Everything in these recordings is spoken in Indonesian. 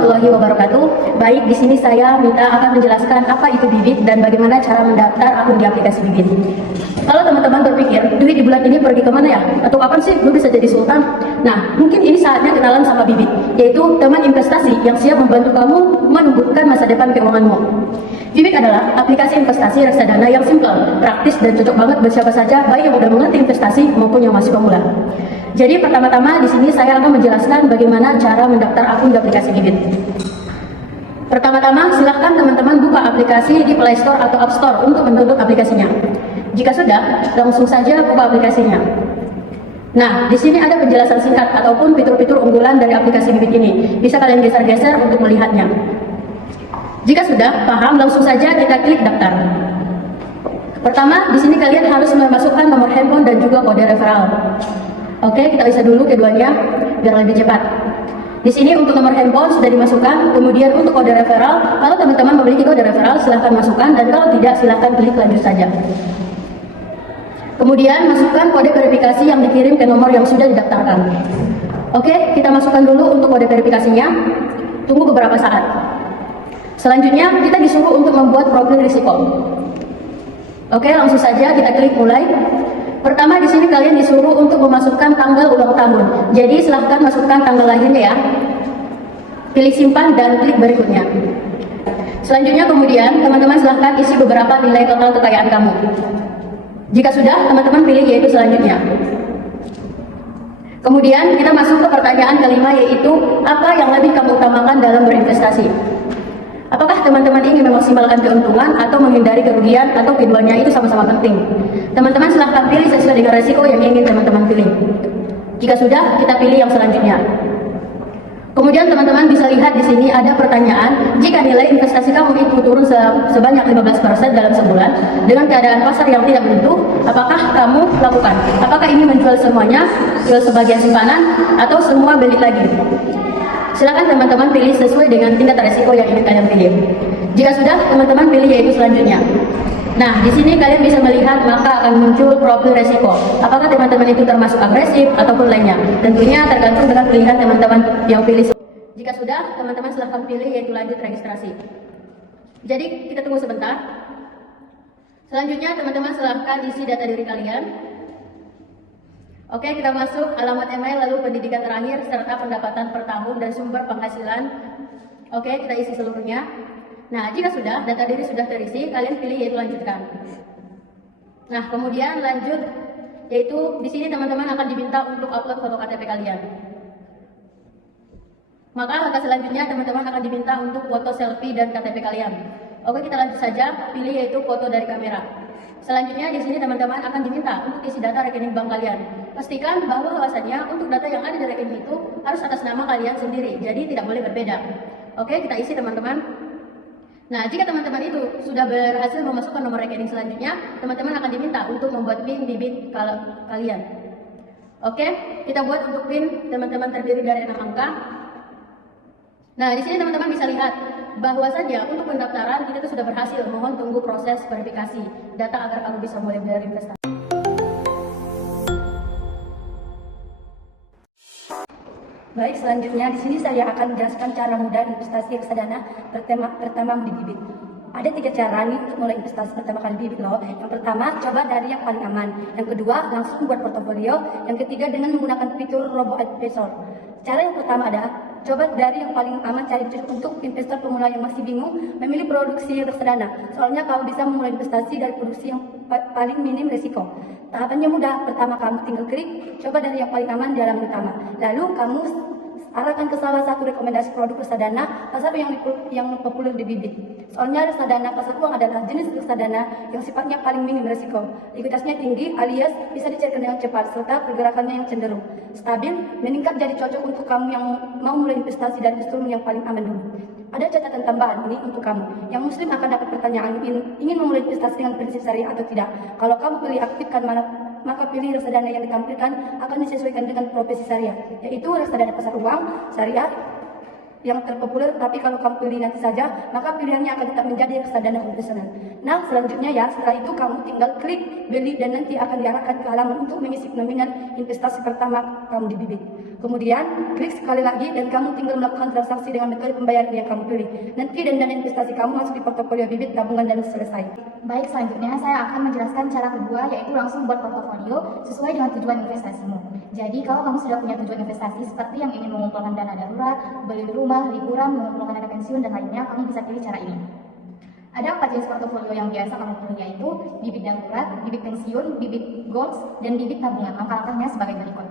warahmatullahi wabarakatuh. Baik, di sini saya minta akan menjelaskan apa itu bibit dan bagaimana cara mendaftar akun di aplikasi bibit. Kalau teman-teman berpikir, duit di bulan ini pergi kemana ya? Atau kapan sih gue bisa jadi sultan? Nah, mungkin ini saatnya kenalan sama bibit, yaitu teman investasi yang siap membantu kamu menumbuhkan masa depan keuanganmu. Bibit adalah aplikasi investasi reksadana yang simple, praktis, dan cocok banget buat siapa saja, baik yang udah mengerti investasi maupun yang masih pemula. Jadi pertama-tama di sini saya akan menjelaskan bagaimana cara mendaftar akun di aplikasi bibit. Pertama-tama silahkan teman-teman buka aplikasi di Play Store atau App Store untuk mendownload aplikasinya. Jika sudah, langsung saja buka aplikasinya. Nah, di sini ada penjelasan singkat ataupun fitur-fitur unggulan dari aplikasi bibit ini. Bisa kalian geser-geser untuk melihatnya. Jika sudah paham, langsung saja kita klik daftar. Pertama, di sini kalian harus memasukkan nomor handphone dan juga kode referral. Oke, kita bisa dulu keduanya biar lebih cepat. Di sini untuk nomor handphone sudah dimasukkan, kemudian untuk kode referral, kalau teman-teman memiliki kode referral silahkan masukkan, dan kalau tidak silahkan klik lanjut saja. Kemudian masukkan kode verifikasi yang dikirim ke nomor yang sudah didaftarkan. Oke, kita masukkan dulu untuk kode verifikasinya. Tunggu beberapa saat. Selanjutnya kita disuruh untuk membuat profil risiko. Oke, langsung saja kita klik mulai. Pertama di sini kalian disuruh untuk memasukkan tanggal ulang tahun. Jadi silahkan masukkan tanggal lahirnya ya. Pilih simpan dan klik berikutnya. Selanjutnya kemudian teman-teman silahkan isi beberapa nilai total kekayaan kamu. Jika sudah, teman-teman pilih yaitu selanjutnya. Kemudian kita masuk ke pertanyaan kelima, yaitu apa yang lebih kamu utamakan dalam berinvestasi. Apakah teman-teman ingin memaksimalkan keuntungan atau menghindari kerugian, atau keduanya itu sama-sama penting? Teman-teman silahkan pilih sesuai dengan resiko yang ingin teman-teman pilih. Jika sudah, kita pilih yang selanjutnya. Kemudian teman-teman bisa lihat di sini ada pertanyaan, jika nilai investasi kamu itu turun sebanyak 15% dalam sebulan dengan keadaan pasar yang tidak menentu, apakah kamu lakukan? Apakah ini menjual semuanya, jual sebagian simpanan, atau semua beli lagi? Silakan teman-teman pilih sesuai dengan tingkat resiko yang ingin kalian pilih. Jika sudah, teman-teman pilih yaitu selanjutnya. Nah, di sini kalian bisa melihat maka akan muncul profil resiko. Apakah teman-teman itu termasuk agresif ataupun lainnya? Tentunya tergantung dengan pilihan teman-teman yang pilih. Jika sudah, teman-teman silahkan pilih yaitu lanjut registrasi. Jadi kita tunggu sebentar. Selanjutnya teman-teman silahkan isi data diri kalian. Oke, kita masuk alamat email, lalu pendidikan terakhir, serta pendapatan per tahun dan sumber penghasilan. Oke, kita isi seluruhnya. Nah, jika sudah, data diri sudah terisi, kalian pilih yaitu lanjutkan. Nah, kemudian lanjut, yaitu di sini teman-teman akan diminta untuk upload foto KTP kalian. Maka langkah selanjutnya teman-teman akan diminta untuk foto selfie dan KTP kalian. Oke, kita lanjut saja, pilih yaitu foto dari kamera. Selanjutnya di sini teman-teman akan diminta untuk isi data rekening bank kalian. Pastikan bahwasannya untuk data yang ada di rekening itu harus atas nama kalian sendiri, jadi tidak boleh berbeda. Oke, kita isi teman-teman. Nah, jika teman-teman itu sudah berhasil memasukkan nomor rekening selanjutnya, teman-teman akan diminta untuk membuat PIN bibit kalian. Oke, kita buat untuk PIN teman-teman terdiri dari 6 angka. Nah, di sini teman-teman bisa lihat bahwasannya untuk pendaftaran kita itu sudah berhasil. Mohon tunggu proses verifikasi data agar kamu bisa mulai berinvestasi. Baik, selanjutnya di sini saya akan menjelaskan cara mudah investasi reksadana pertama di bibit. Ada 3 cara nih untuk mulai investasi pertama kali bibit loh. Yang pertama, coba dari yang paling aman. Yang kedua, langsung buat portofolio. Yang ketiga, dengan menggunakan fitur robo advisor. Cara yang pertama adalah coba dari yang paling aman, cari untuk investor pemula yang masih bingung memilih produksi reksadana. Soalnya kamu bisa memulai investasi dari produksi yang paling minim risiko. Tahapannya mudah. Pertama kamu tinggal klik, coba dari yang paling aman di halaman utama. Lalu kamu arahkan ke salah satu rekomendasi produk reksadana pasar yang populer di bibit. Soalnya reksadana pasar uang adalah jenis reksadana yang sifatnya paling minim risiko. Likuiditasnya tinggi alias bisa dicairkan dengan cepat serta pergerakannya yang cenderung stabil, meningkat, jadi cocok untuk kamu yang mau mulai investasi dan instrumen yang paling aman dulu. Ada catatan tambahan ini untuk kamu. Yang muslim akan dapat pertanyaan ingin memulai investasi dengan prinsip syariah atau tidak. Kalau kamu pilih aktifkan maka pilih reksadana yang ditampilkan akan disesuaikan dengan profesi syariah, yaitu reksadana pasar uang syariah yang terpopuler, tapi kalau kamu pilih nanti saja, maka pilihannya akan tetap menjadi reksadana konvensional. Nah, selanjutnya ya, setelah itu kamu tinggal klik beli dan nanti akan diarahkan ke halaman untuk mengisi nominal investasi pertama kamu di Bibit. Kemudian klik sekali lagi dan kamu tinggal melakukan transaksi dengan metode pembayaran yang kamu pilih. Nanti dana investasi kamu masuk di portofolio Bibit tabungan dan selesai. Baik, selanjutnya saya akan menjelaskan cara kedua, yaitu langsung buat portofolio sesuai dengan tujuan investasimu. Jadi kalau kamu sudah punya tujuan investasi seperti yang ingin mengumpulkan dana darurat, beli rumah, liburan, mengumpulkan dana pensiun, dan lainnya, kamu bisa pilih cara ini. Ada 4 jenis portofolio yang biasa kamu pilih, yaitu bibit darurat, bibit pensiun, bibit goals, dan bibit tabungan. Langkah-langkahnya sebagai berikut.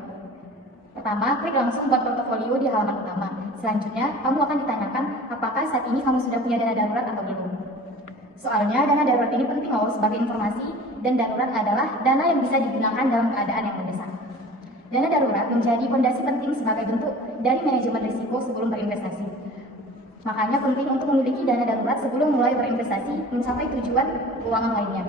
Pertama, klik langsung buat portofolio di halaman utama. Selanjutnya, kamu akan ditanyakan apakah saat ini kamu sudah punya dana darurat atau belum. Soalnya dana darurat ini penting loh sebagai informasi, dan darurat adalah dana yang bisa digunakan dalam keadaan yang mendesak. Dana darurat menjadi fondasi penting sebagai bentuk dari manajemen risiko sebelum berinvestasi. Makanya penting untuk memiliki dana darurat sebelum mulai berinvestasi mencapai tujuan keuangan lainnya.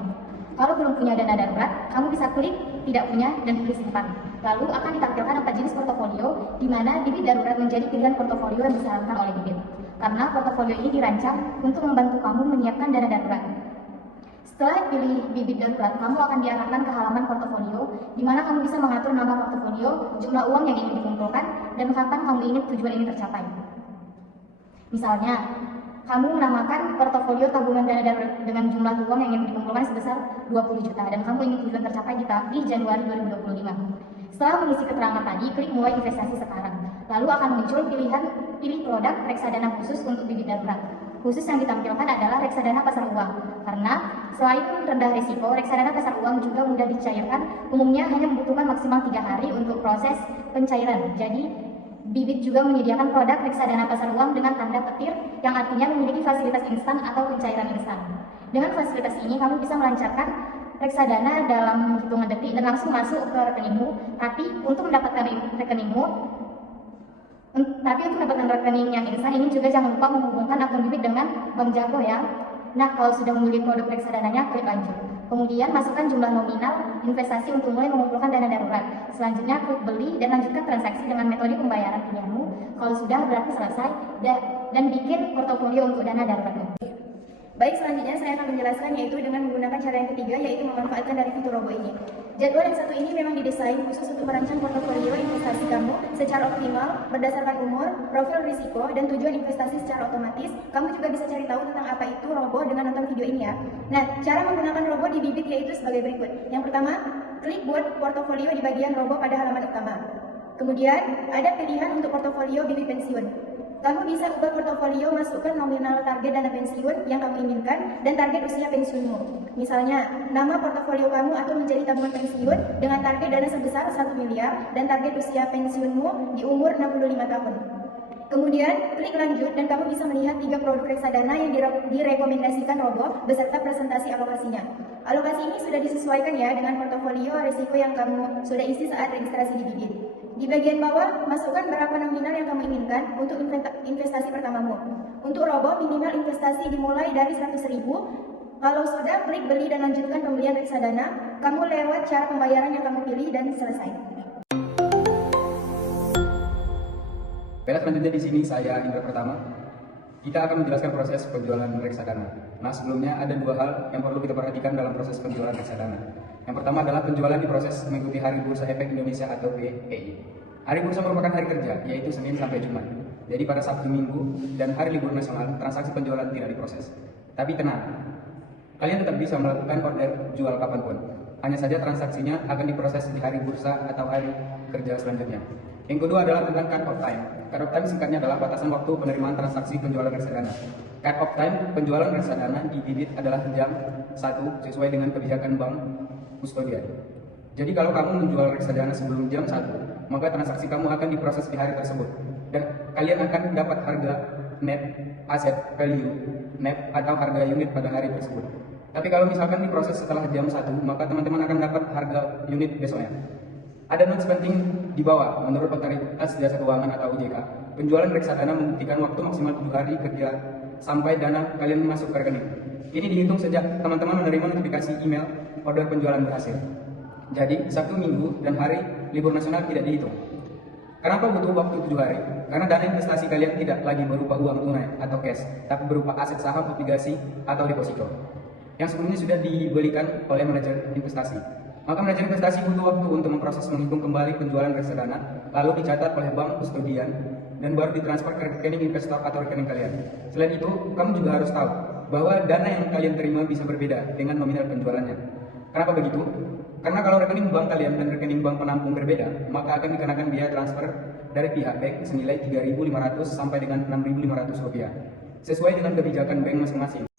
Kalau belum punya dana darurat, kamu bisa klik tidak punya dan pilih simpan. Lalu akan ditampilkan 4 jenis portofolio, di mana bibit darurat menjadi pilihan portofolio yang disarankan oleh Bibit. Karena portofolio ini dirancang untuk membantu kamu menyiapkan dana darurat. Setelah pilih bibit darurat, kamu akan diarahkan ke halaman portofolio, di mana kamu bisa mengatur nama portofolio, jumlah uang yang ingin dikumpulkan, dan kapan kamu ingin tujuan ini tercapai. Misalnya, kamu menamakan portofolio tabungan dana darurat dengan jumlah uang yang ingin dikumpulkan sebesar 20 juta, dan kamu ingin tujuan tercapai di Januari 2025. Setelah mengisi keterangan tadi, klik mulai investasi sekarang. Lalu akan muncul pilih produk reksadana khusus untuk bibit darurat. Khusus yang ditampilkan adalah reksadana pasar uang, karena selain rendah risiko, reksadana pasar uang juga mudah dicairkan, umumnya hanya membutuhkan maksimal 3 hari untuk proses pencairan. Jadi, Bibit juga menyediakan produk reksadana pasar uang dengan tanda petir yang artinya memiliki fasilitas instan atau pencairan instan. Dengan fasilitas ini, kamu bisa melancarkan reksadana dalam hitungan detik dan langsung masuk ke rekeningmu. Tapi untuk mendapatkan rekening yang instan ini juga jangan lupa menghubungkan akun Bibit dengan Bank Jago ya. Nah, kalau sudah memilih produk reksadananya, klik lanjut. Kemudian masukkan jumlah nominal investasi untuk mulai mengumpulkan dana darurat. Selanjutnya klik beli dan lanjutkan transaksi dengan metode pembayaran pilihanmu. Kalau sudah berarti selesai dan bikin portofolio untuk dana daruratmu. Baik, selanjutnya saya akan menjelaskan yaitu dengan menggunakan cara yang ketiga, yaitu memanfaatkan dari fitur robo ini. Jadwal yang satu ini memang didesain khusus untuk merancang portofolio investasi kamu secara optimal berdasarkan umur, profil risiko, dan tujuan investasi secara otomatis. Kamu juga bisa cari tahu tentang apa itu robo dengan nonton video ini ya. Nah, cara menggunakan robo di Bibit yaitu sebagai berikut. Yang pertama, klik buat portofolio di bagian robo pada halaman utama. Kemudian, ada pilihan untuk portofolio Bibit pensiun. Kamu bisa ubah portofolio, masukkan nominal target dana pensiun yang kamu inginkan dan target usia pensiunmu. Misalnya, nama portofolio kamu atur menjadi tabungan pensiun dengan target dana sebesar 1 miliar dan target usia pensiunmu di umur 65 tahun. Kemudian, klik lanjut dan kamu bisa melihat 3 produk reksadana yang direkomendasikan robo beserta presentasi alokasinya. Alokasi ini sudah disesuaikan ya dengan portofolio risiko yang kamu sudah isi saat registrasi di Bibit. Di bagian bawah, masukkan berapa nominal yang kamu inginkan untuk investasi pertamamu. Untuk robo, minimal investasi dimulai dari 100.000. Kalau sudah, klik beli dan lanjutkan pembelian reksadana. Kamu lewat cara pembayaran yang kamu pilih dan selesai. Baiklah, selanjutnya di sini saya Indra Pertama. Kita akan menjelaskan proses penjualan reksadana. Nah, sebelumnya ada 2 hal yang perlu kita perhatikan dalam proses penjualan reksadana. Yang pertama adalah penjualan diproses mengikuti Hari Bursa Efek Indonesia atau BEI. Hari Bursa merupakan hari kerja, yaitu Senin sampai Jumat. Jadi pada Sabtu, Minggu, dan hari libur nasional, transaksi penjualan tidak diproses. Tapi tenang, kalian tetap bisa melakukan order jual kapanpun. Hanya saja transaksinya akan diproses di hari bursa atau hari kerja selanjutnya. Yang kedua adalah tentang cut off time. Cut off time singkatnya adalah batasan waktu penerimaan transaksi penjualan reksadana. Cut off time penjualan reksadana di Bibit adalah jam 1 sesuai dengan kebijakan bank kustodian. Jadi kalau kamu menjual reksadana sebelum jam 1, maka transaksi kamu akan diproses di hari tersebut. Dan kalian akan dapat harga net asset value, net atau harga unit pada hari tersebut. Tapi kalau misalkan diproses setelah jam 1, maka teman-teman akan dapat harga unit besoknya. Ada notes penting di bawah. Menurut Otoritas Jasa Keuangan atau OJK, penjualan reksadana membuktikan waktu maksimal 7 hari kerja sampai dana kalian masuk ke rekening. Ini dihitung sejak teman-teman menerima notifikasi email order penjualan berhasil. Jadi, Sabtu, Minggu, dan hari libur nasional tidak dihitung. Kenapa butuh waktu 7 hari? Karena dana investasi kalian tidak lagi berupa uang tunai atau cash, tapi berupa aset saham, obligasi, atau deposito yang sebelumnya sudah dibelikan oleh manajer investasi. Maka manajer investasi butuh waktu untuk memproses menghitung kembali penjualan reksadana, lalu dicatat oleh bank kustodian, dan baru ditransfer ke rekening investor atau rekening kalian. Selain itu, kamu juga harus tahu bahwa dana yang kalian terima bisa berbeda dengan nominal penjualannya. Kenapa begitu? Karena kalau rekening bank kalian dan rekening bank penampung berbeda, maka akan dikenakan biaya transfer dari pihak bank senilai 3.500 sampai dengan 6.500 rupiah, sesuai dengan kebijakan bank masing-masing.